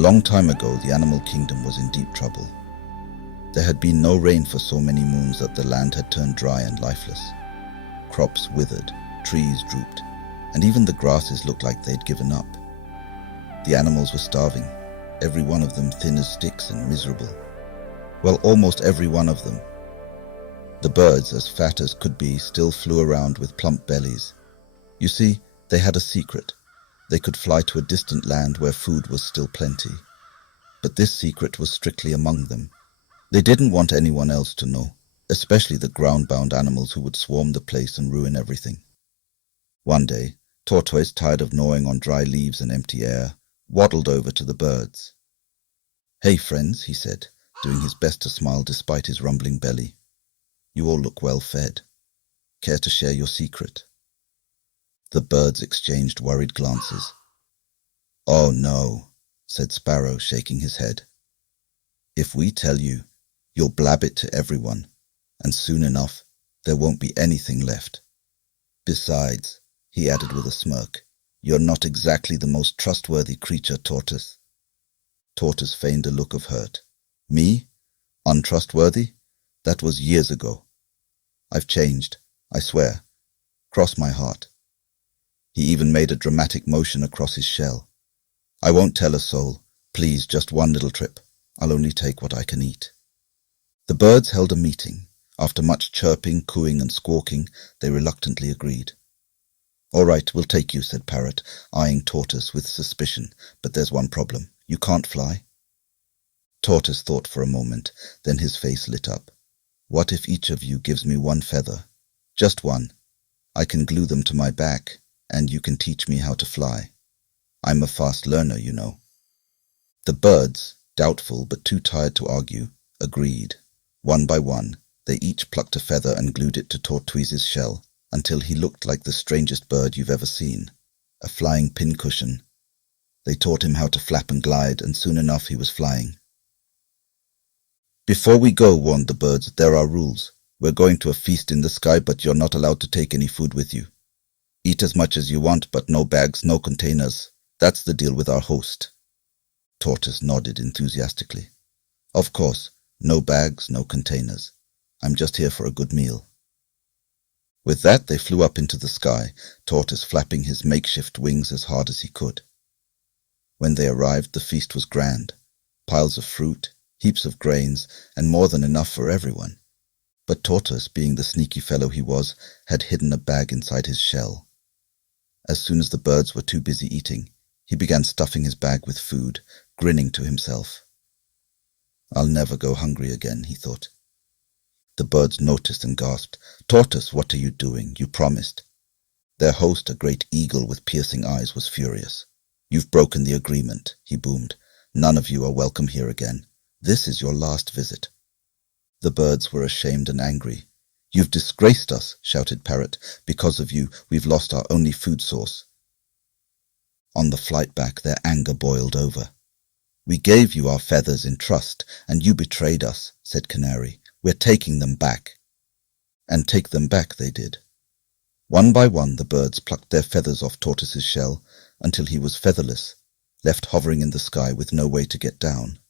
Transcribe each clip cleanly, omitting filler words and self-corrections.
long time ago, the animal kingdom was in deep trouble. There had been no rain for so many moons that the land had turned dry and lifeless. Crops withered, trees drooped, and even the grasses looked like they'd given up. The animals were starving, every one of them thin as sticks and miserable. Well, almost every one of them. The birds, as fat as could be, still flew around with plump bellies. You see, they had a secret. They could fly to a distant land where food was still plenty. But this secret was strictly among them. They didn't want anyone else to know, especially the ground-bound animals who would swarm the place and ruin everything. One day, Tortoise, tired of gnawing on dry leaves and empty air, waddled over to the birds. "Hey, friends," he said, doing his best to smile despite his rumbling belly. "You all look well fed. Care to share your secret?" The birds exchanged worried glances. "Oh no," said Sparrow, shaking his head. "If we tell you, you'll blab it to everyone, and soon enough, there won't be anything left. Besides," he added with a smirk, "you're not exactly the most trustworthy creature, Tortoise." Tortoise feigned a look of hurt. "Me? Untrustworthy? That was years ago. I've changed, I swear. Cross my heart." He even made a dramatic motion across his shell. "I won't tell a soul. Please, just one little trip. I'll only take what I can eat." The birds held a meeting. After much chirping, cooing, and squawking, they reluctantly agreed. "All right, we'll take you," said Parrot, eyeing Tortoise with suspicion. "But there's one problem. You can't fly." Tortoise thought for a moment, then his face lit up. "What if each of you gives me one feather? Just one. I can glue them to my back, and you can teach me how to fly. I'm a fast learner, you know." The birds, doubtful but too tired to argue, agreed. One by one, they each plucked a feather and glued it to Tortoise's shell, until he looked like the strangest bird you've ever seen, a flying pincushion. They taught him how to flap and glide, and soon enough he was flying. "Before we go," warned the birds, "there are rules. We're going to a feast in the sky, but you're not allowed to take any food with you. Eat as much as you want, but no bags, no containers. That's the deal with our host." Tortoise nodded enthusiastically. "Of course, no bags, no containers. I'm just here for a good meal." With that, they flew up into the sky, Tortoise flapping his makeshift wings as hard as he could. When they arrived, the feast was grand. Piles of fruit, heaps of grains, and more than enough for everyone. But Tortoise, being the sneaky fellow he was, had hidden a bag inside his shell. As soon as the birds were too busy eating, he began stuffing his bag with food, grinning to himself. "I'll never go hungry again," he thought. The birds noticed and gasped. "Tortoise, what are you doing? You promised." Their host, a great eagle with piercing eyes, was furious. "You've broken the agreement," he boomed. "None of you are welcome here again. This is your last visit." The birds were ashamed and angry. "You've disgraced us," shouted Parrot. "Because of you, we've lost our only food source." On the flight back, their anger boiled over. "We gave you our feathers in trust, and you betrayed us," said Canary. "We're taking them back." And take them back they did. One by one, the birds plucked their feathers off Tortoise's shell until he was featherless, left hovering in the sky with no way to get down.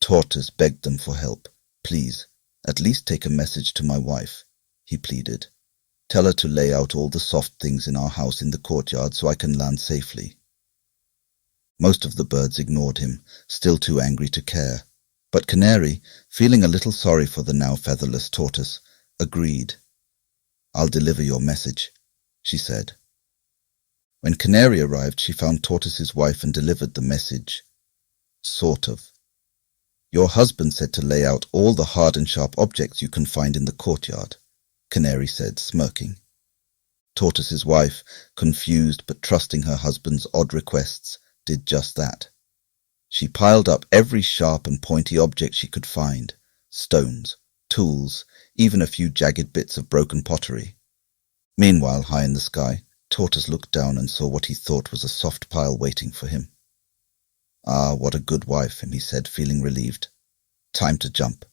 Tortoise begged them for help. "Please, at least take a message to my wife," he pleaded. "Tell her to lay out all the soft things in our house in the courtyard so I can land safely." Most of the birds ignored him, still too angry to care. But Canary, feeling a little sorry for the now featherless Tortoise, agreed. "I'll deliver your message," she said. When Canary arrived, she found Tortoise's wife and delivered the message. Sort of. "Your husband said to lay out all the hard and sharp objects you can find in the courtyard," Canary said, smirking. Tortoise's wife, confused but trusting her husband's odd requests, did just that. She piled up every sharp and pointy object she could find, stones, tools, even a few jagged bits of broken pottery. Meanwhile, high in the sky, Tortoise looked down and saw what he thought was a soft pile waiting for him. "Ah, what a good wife," he said, feeling relieved. "Time to jump."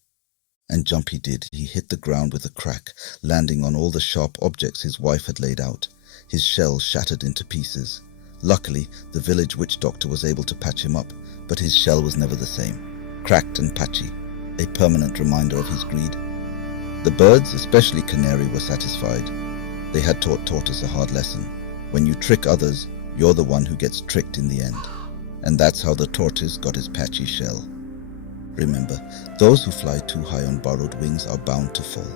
And jump he did. He hit the ground with a crack, landing on all the sharp objects his wife had laid out. His shell shattered into pieces. Luckily, the village witch doctor was able to patch him up, but his shell was never the same, cracked and patchy, a permanent reminder of his greed. The birds, especially Canary, were satisfied. They had taught Tortoise a hard lesson. When you trick others, you're the one who gets tricked in the end. And that's how the tortoise got his patchy shell. Remember, those who fly too high on borrowed wings are bound to fall.